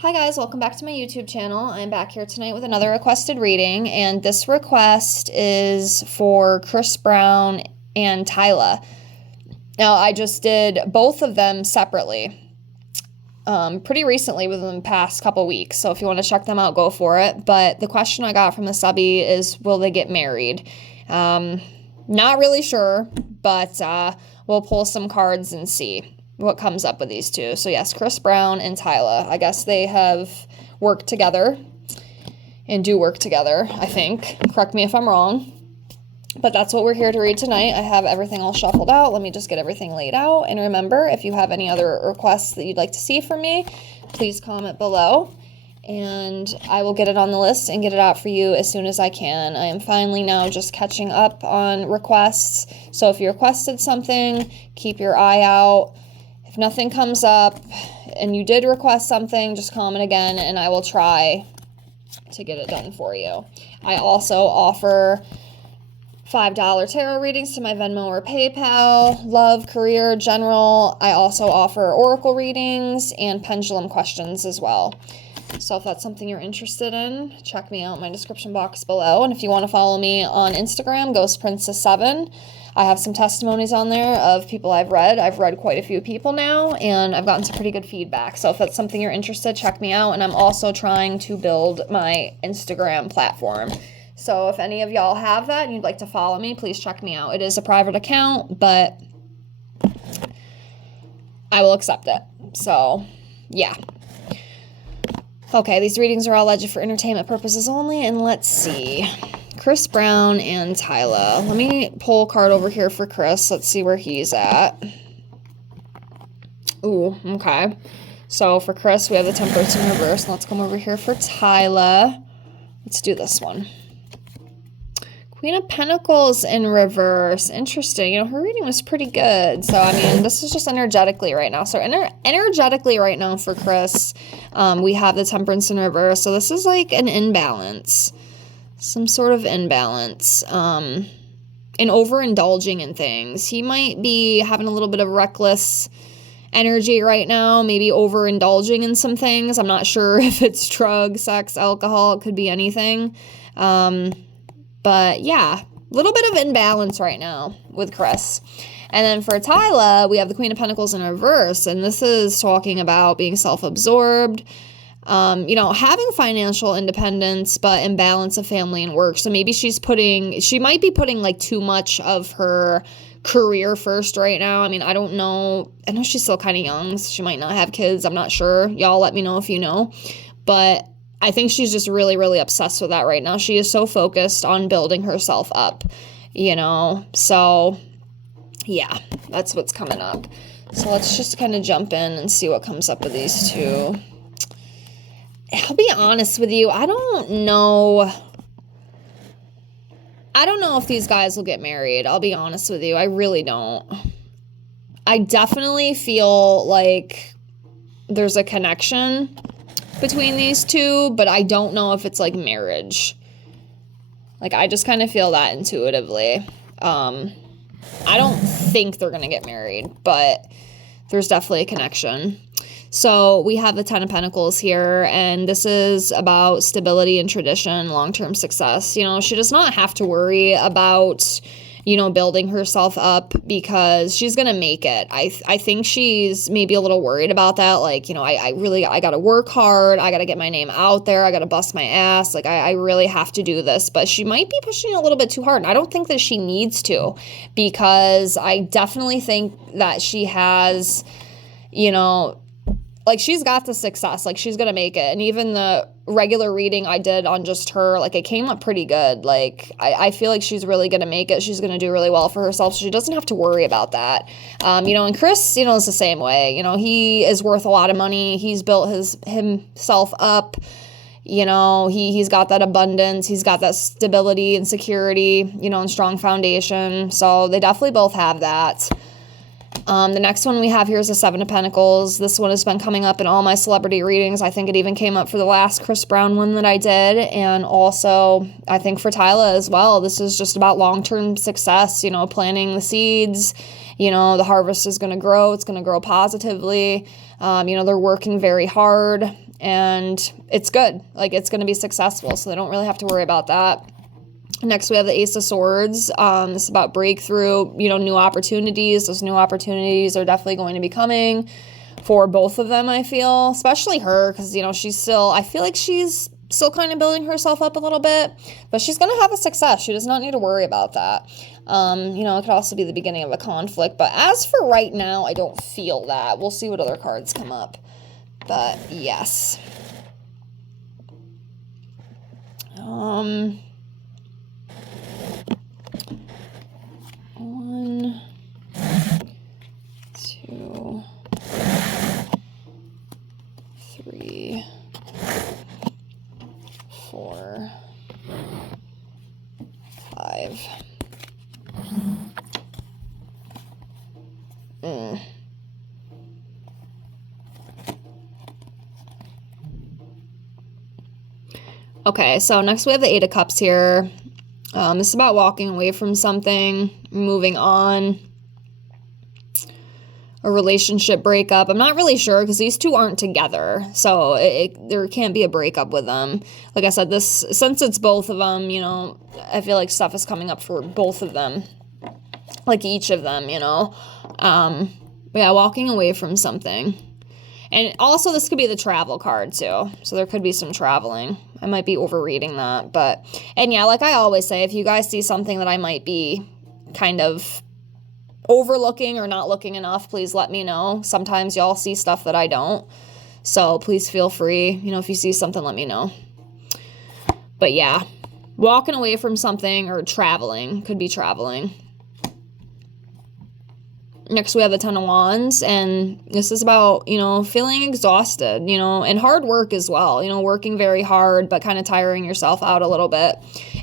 Hi guys, welcome back to my YouTube channel. I'm back here tonight with another requested reading, and this request is for Chris Brown and Tyla. Now, I just did both of them separately pretty recently within the past couple weeks, so if you want to check them out, go for it. But the question I got from the subby is, will they get married? Not really sure, but we'll pull some cards and see what comes up with these two. So yes, Chris Brown and Tyla. I guess they have worked together and do work together, I think. Correct me if I'm wrong. But that's what we're here to read tonight. I have everything all shuffled out. Let me just get everything laid out. And remember, if you have any other requests that you'd like to see from me, please comment below. And I will get it on the list and get it out for you as soon as I can. I am finally now just catching up on requests. So if you requested something, keep your eye out. If nothing comes up and you did request something, just comment again and I will try to get it done for you. I also offer $5 tarot readings to my Venmo or PayPal, love, career, general. I also offer oracle readings and pendulum questions as well. So if that's something you're interested in, check me out in my description box below. And if you want to follow me on Instagram, GhostPrincess7. I have some testimonies on there of people I've read. I've read quite a few people now, and I've gotten some pretty good feedback. So if that's something you're interested, check me out. And I'm also trying to build my Instagram platform. So if any of y'all have that and you'd like to follow me, please check me out. It is a private account, but I will accept it. So, yeah. Okay, these readings are all alleged for entertainment purposes only, and let's see. Chris Brown and Tyla. Let me pull a card over here for Chris. Let's see where he's at. Ooh, okay. So for Chris, we have the Temperance in reverse. Let's come over here for Tyla. Let's do this one. Queen of Pentacles in reverse. Interesting. You know, her reading was pretty good. So, I mean, this is just energetically right now. So, energetically right now for Chris, we have the Temperance in reverse. So, this is like an imbalance. Some sort of imbalance. And overindulging in things. He might be having a little bit of reckless energy right now. Maybe overindulging in some things. I'm not sure if it's drugs, sex, alcohol. It could be anything. But yeah, a little bit of imbalance right now with Chris. And then for Tyla, we have the Queen of Pentacles in reverse. And this is talking about being self-absorbed, having financial independence, but imbalance of family and work. So maybe she might be putting like too much of her career first right now. I mean, I don't know. I know she's still kind of young, so she might not have kids. I'm not sure. Y'all let me know if you know. But I think she's just really, really obsessed with that right now. She is so focused on building herself up, So, yeah, that's what's coming up. So let's just kind of jump in and see what comes up with these two. I'll be honest with you. I don't know if these guys will get married. I'll be honest with you. I really don't. I definitely feel like there's a connection between these two, but I don't know if it's like marriage. Like, I just kind of feel that intuitively. I don't think they're gonna get married, but there's definitely a connection. So we have the Ten of Pentacles here, and this is about stability and tradition, long-term success. She does not have to worry about building herself up because she's going to make it. I think she's maybe a little worried about that. Like, I got to work hard. I got to get my name out there. I got to bust my ass. Like, I really have to do this, but she might be pushing a little bit too hard. And I don't think that she needs to, because I definitely think that she has, like, she's got the success. Like, she's going to make it. And even the regular reading I did on just her, like, it came up pretty good. Like, I feel like she's really going to make it. She's going to do really well for herself. So she doesn't have to worry about that. And Chris, is the same way. He is worth a lot of money. He's built himself up. He's got that abundance. He's got that stability and security, and strong foundation. So they definitely both have that. The next one we have here is the Seven of Pentacles. This one has been coming up in all my celebrity readings. I think it even came up for the last Chris Brown one that I did. And also, I think for Tyla as well. This is just about long-term success, planting the seeds. The harvest is going to grow. It's going to grow positively. They're working very hard. and it's good. Like, it's going to be successful, so they don't really have to worry about that. Next, we have the Ace of Swords. This is about breakthrough, new opportunities. Those new opportunities are definitely going to be coming for both of them, I feel. Especially her, because, I feel like she's still kind of building herself up a little bit. But she's going to have a success. She does not need to worry about that. It could also be the beginning of a conflict. But as for right now, I don't feel that. We'll see what other cards come up. But, yes. 1, 2, 3, 4, 5. Okay, so next we have the Eight of Cups here. This is about walking away from something, moving on, a relationship breakup. I'm not really sure because these two aren't together, so there can't be a breakup with them. Like I said, since it's both of them, I feel like stuff is coming up for both of them, like each of them, But yeah, walking away from something. And also, this could be the travel card, too. So there could be some traveling. I might be overreading that. And yeah, like I always say, if you guys see something that I might be kind of overlooking or not looking enough, please let me know. Sometimes y'all see stuff that I don't. So please feel free. If you see something, let me know. But yeah, walking away from something or traveling. Could be traveling. Next, we have the Ten of Wands, and this is about, feeling exhausted, and hard work as well, working very hard, but kind of tiring yourself out a little bit.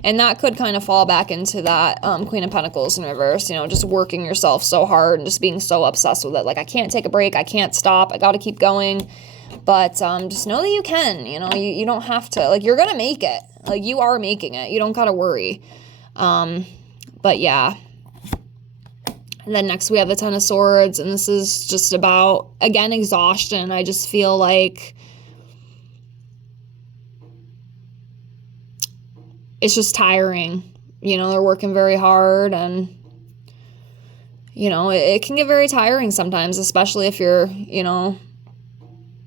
And that could kind of fall back into that Queen of Pentacles in reverse, just working yourself so hard and just being so obsessed with it. Like, I can't take a break. I can't stop. I got to keep going. But just know that you can, you don't have to. Like, you're going to make it. Like, you are making it. You don't got to worry. But yeah. And then next we have the Ten of Swords, and this is just about, again, exhaustion. I just feel like it's just tiring. They're working very hard, and, it can get very tiring sometimes, especially if you're,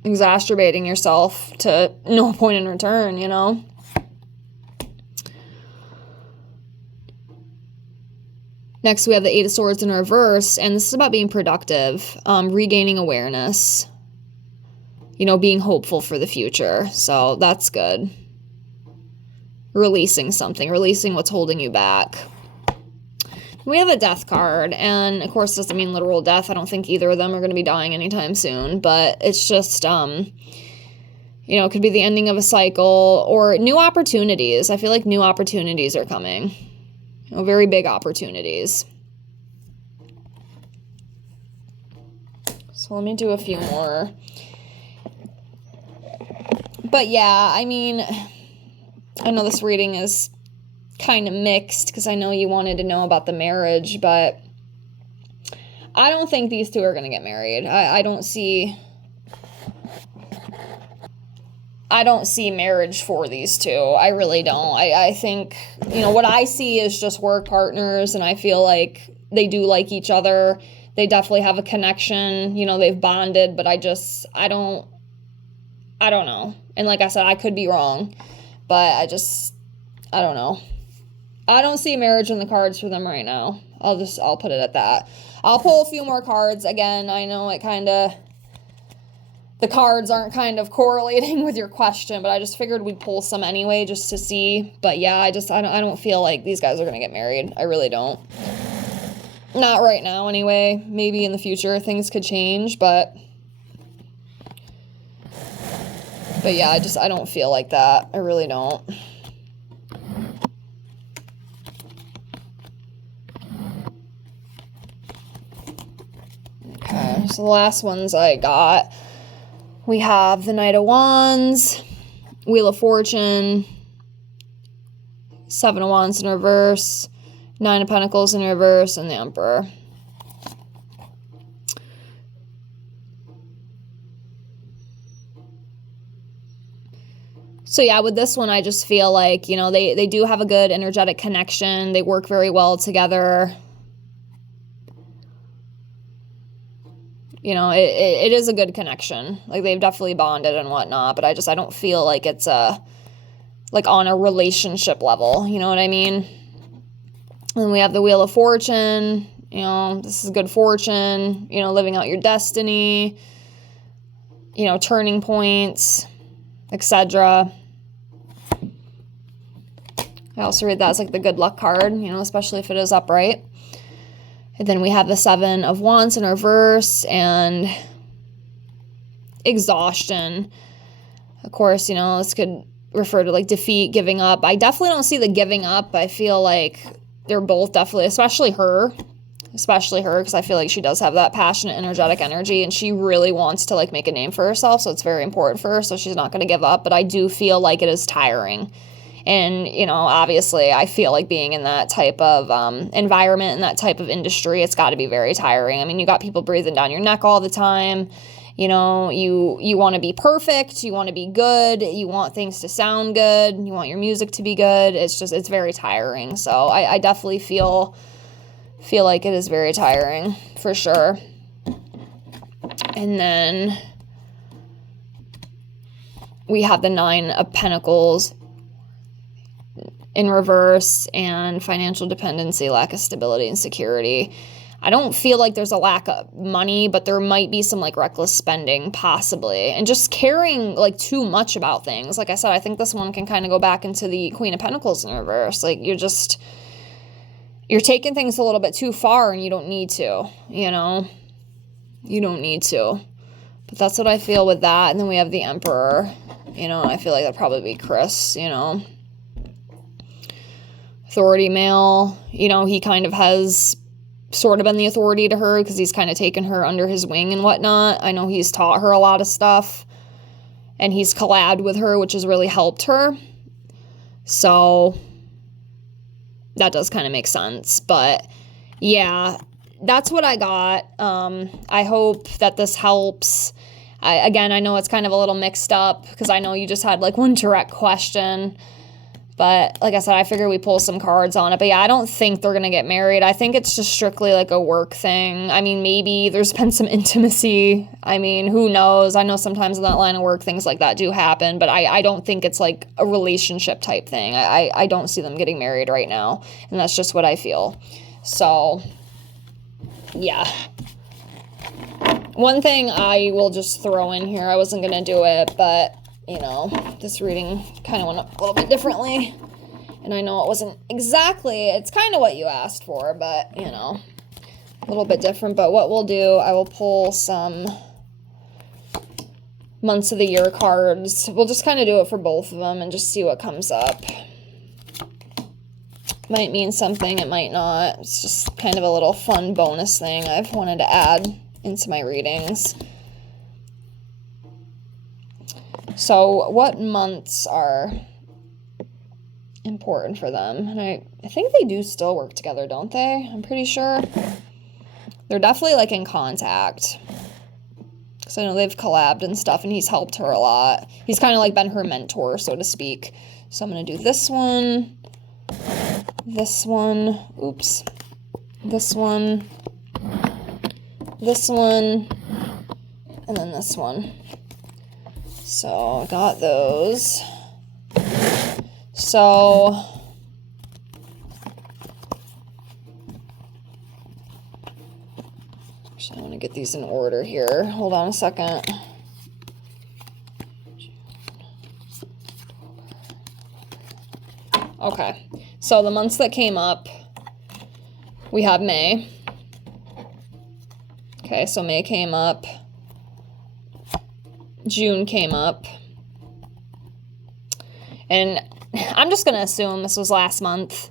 exacerbating yourself to no point in return, Next, we have the Eight of Swords in reverse, and this is about being productive, regaining awareness, being hopeful for the future. So that's good. Releasing something, releasing what's holding you back. We have a Death card, and of course, doesn't mean literal death. I don't think either of them are going to be dying anytime soon, but it's just, it could be the ending of a cycle or new opportunities. I feel like new opportunities are coming. Very big opportunities. So let me do a few more. But yeah, I know this reading is kind of mixed because I know you wanted to know about the marriage, but I don't think these two are going to get married. I don't see marriage for these two. I really don't. I think, what I see is just work partners, and I feel like they do like each other. They definitely have a connection. They've bonded, but I don't know. And like I said, I could be wrong, but I don't know. I don't see marriage in the cards for them right now. I'll put it at that. I'll pull a few more cards. Again, I know the cards aren't kind of correlating with your question, but I just figured we'd pull some anyway just to see. But yeah, I don't feel like these guys are going to get married. I really don't. Not right now anyway. Maybe in the future things could change, but yeah, I don't feel like that. I really don't. Okay, so the last ones I got. We have the Knight of Wands, Wheel of Fortune, Seven of Wands in reverse, Nine of Pentacles in reverse, and the Emperor. So yeah, with this one, I just feel like, you know, they do have a good energetic connection. They work very well together. You know, it is a good connection. Like, they've definitely bonded and whatnot, but I don't feel like it's like on a relationship level. You know what I mean? And we have the Wheel of Fortune. You know, this is good fortune, you know, living out your destiny, you know, turning points, etc. I also read that as like the good luck card, you know, especially if it is upright. And then we have the Seven of Wands in reverse and exhaustion. Of course, you know, this could refer to like defeat, giving up. I definitely don't see the giving up. I feel like they're both definitely, especially her, because I feel like she does have that passionate, energetic energy, and she really wants to like make a name for herself. So it's very important for her. So she's not going to give up. But I do feel like it is tiring. And, you know, obviously I feel like being in that type of environment and that type of industry, it's got to be very tiring. I mean, you got people breathing down your neck all the time. You know, you want to be perfect. You want to be good. You want things to sound good. You want your music to be good. It's very tiring. So I definitely feel like it is very tiring for sure. And then we have the Nine of Pentacles in reverse and financial dependency, lack of stability and security. I don't feel like there's a lack of money, but there might be some like reckless spending possibly, and just caring like too much about things. Like I said, I think this one can kind of go back into the Queen of Pentacles in reverse. Like you're taking things a little bit too far and you don't need to, you know, you don't need to. But that's what I feel with that. And then we have the Emperor, you know, and I feel like that'd probably be Chris, you know. Authority male, you know, he kind of has sort of been the authority to her because he's kind of taken her under his wing and whatnot. I know he's taught her a lot of stuff and he's collabed with her, which has really helped her. So that does kind of make sense. But yeah, that's what I got. I hope that this helps. I know it's kind of a little mixed up because I know you just had like one direct question. But like I said, I figure we pull some cards on it. But yeah, I don't think they're going to get married. I think it's just strictly like a work thing. I mean, maybe there's been some intimacy. I mean, who knows? I know sometimes in that line of work, things like that do happen. But I don't think it's like a relationship type thing. I don't see them getting married right now. And that's just what I feel. So, yeah. One thing I will just throw in here. I wasn't going to do it, but you know, this reading kind of went up a little bit differently. And I know it wasn't exactly, it's kind of what you asked for, but, you know, a little bit different. But what we'll do, I will pull some months of the year cards. We'll just kind of do it for both of them and just see what comes up. Might mean something, it might not. It's just kind of a little fun bonus thing I've wanted to add into my readings. So what months are important for them? And I think they do still work together, don't they? I'm pretty sure. They're definitely like in contact. Because I know they've collabed and stuff, and he's helped her a lot. He's kind of like been her mentor, so to speak. So I'm going to do this one, this one, oops, this one, and then this one. So I got those. So actually, I want to get these in order here. Hold on a second. Okay, so the months that came up, we have May. Okay, so May came up. June came up. And I'm just going to assume this was last month.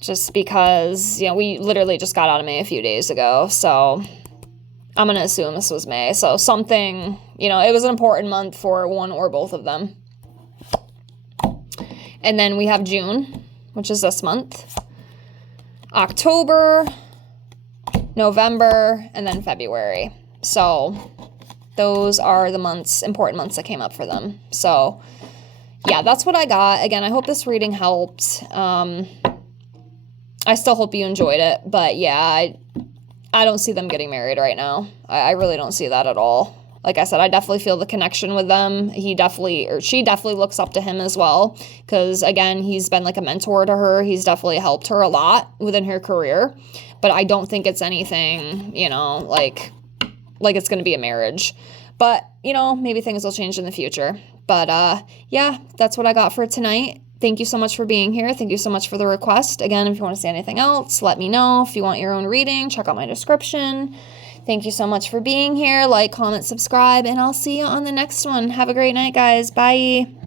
Just because, you know, we literally just got out of May a few days ago. So I'm going to assume this was May. So something, you know, it was an important month for one or both of them. And then we have June, which is this month. October, November, and then February. So those are the months, important months that came up for them. So yeah, that's what I got. Again, I hope this reading helped. I still hope you enjoyed it, but yeah, I don't see them getting married right now. I really don't see that at all. Like I said, I definitely feel the connection with them. She definitely looks up to him as well. Because again, he's been like a mentor to her. He's definitely helped her a lot within her career. But I don't think it's anything, like it's going to be a marriage. But, maybe things will change in the future. But yeah, that's what I got for tonight. Thank you so much for being here. Thank you so much for the request. Again, if you want to say anything else, let me know. If you want your own reading, check out my description. Thank you so much for being here. Like, comment, subscribe, and I'll see you on the next one. Have a great night, guys. Bye.